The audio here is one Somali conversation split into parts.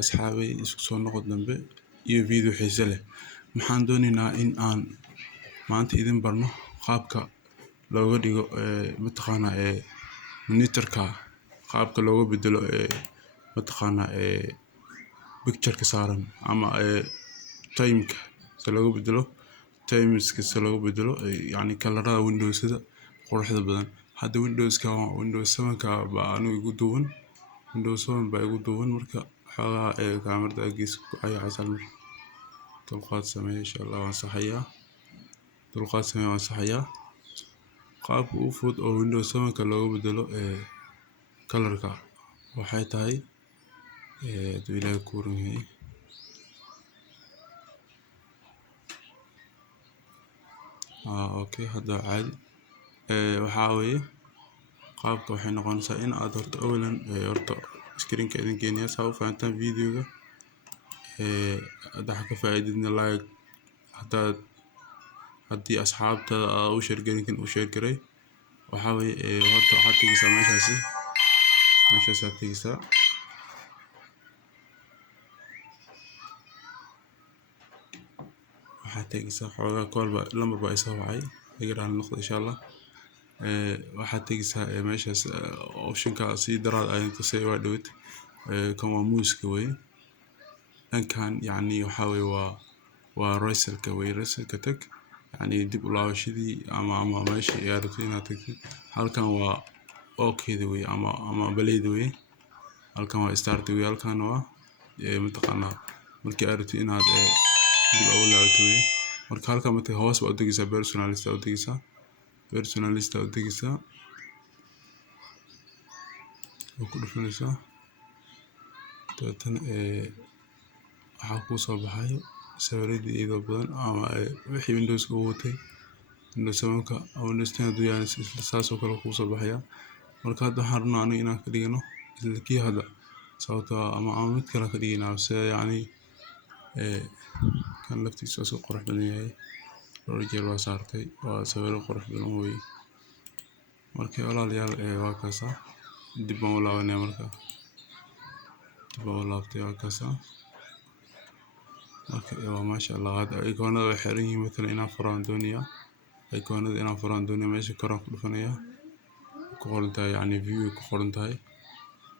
asxaabay isku soo noqod dambe iyo video xiiso leh. Maxaan doonaynaa in aan maanta idin barno qaabka looga dhigo mataqaanaa monitorka, qaabka looga bedelo mataqaanaa picture-ka saaran ama time-ka si looga bedelo timeska si looga bedelo yani kalarada Windows-da quruxda badan. Hadda Windows-ka Windows 7-ka baa anigu igu duuban, Windows 7 baa igu duuban marka xoogaa kaamirada gees ayaa casal dulqaad sameeya insha Allah waan saxayaa, dulqaad sameeya waan saxayaa. qaabka ugu fudud oo Windows 7-ka looga bedelo kalarka waxay tahay haduu Ilaahay kuu roon yahay okay hadda caadi waxaa weeye qaabka waxay noqonaysaa in aad horta awalan horta screen-ka idin keenaya saa u fahantaan videoga hadda ka faa'iidina like haddii asxaabtada u share garin kan u share garay waxaa weeye horta waxaad tegeysaa meeshaas aad tegeysaa waxaad tegeysaa xoogaa kolba lambar baa isoo wacay iga raali noqdo insha Allah. waxaad tegeysaa meeshaas option-ka si daraad ay tusay waa dhawed kan waa muuska weeye dhankan yani waxaa weeye waa racerka weeye racerka tag yani dib u laabashadii ama meesha aad rabtay inaad tagtid. halkan waa okeyda weeye ama baleyda weeye, halkan waa start weeye, halkan waa mataqaanaa markii aad rabtid inaad dib ugu laabato weeye. marka halkan markii hoos baad u degeysaa personalist aad u degeysaa oo ku dhufanaysaa dabeetana waxaa kuu soo baxayo sawiradii iyadoo badan ama wixii Windows-ka uu watay Windows 7-ka Windows 10 haduu yahay saas oo kale kuu soo baxaya. marka hadda waxaan rabnaa aniga inaan ka dhigano isla kii hadda sababtoo ah ama mid kale ka dhigaynaa sida yani kan laftiisa soo qurux badan yahay dhowr jeer waa saartay waa sawiro qurux badan weeye. marka walaalayaal waa kaasa dib baan u laabanaya marka dib baan u laabtay waa kaasa marka waa maasha Allah. hadda ikoonada way xiran yihiin matalan inaan furo aan doonayaa ikoonada inaan furo aan doonayaa meesha kor aan ku dhufanayaa ku qoran tahay yani view ku qoran tahay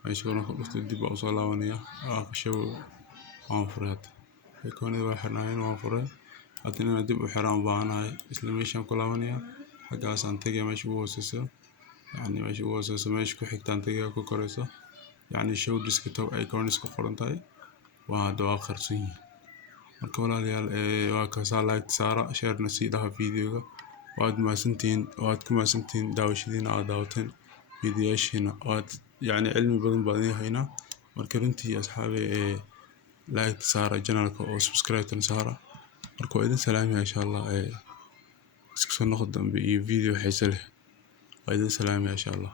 meesha kor aan ku dhufto dib baan u soo laabanayaa waan furay hadda ikoonada way xirnaayeen waan furay hadda inaan dib u xiro aan u baahanahay isla meeshaan ku laabanayaa xaggaas aan tagayaa meesha ugu hooseyso yani meesha ugu hooseyso meesha ku xigtaan tagayaa ku koreyso yani show desktop icons ku qoran tahay waa hadda waa qarsoon yihiin. marka walaalayaal waa kaasa like saara share na sii dhaha videoga waad ku mahadsantihiin daawashadiina aad daawateen videoyaasheena waad yani cilmi badan baan idin haynaa. marka runtii asxaabay like saara channelka oo subscribe saara marka waa idin salaamaya insha Allah isku soo noqod dambe iyo video xiiso leh waa idin salaamaya insha Allah.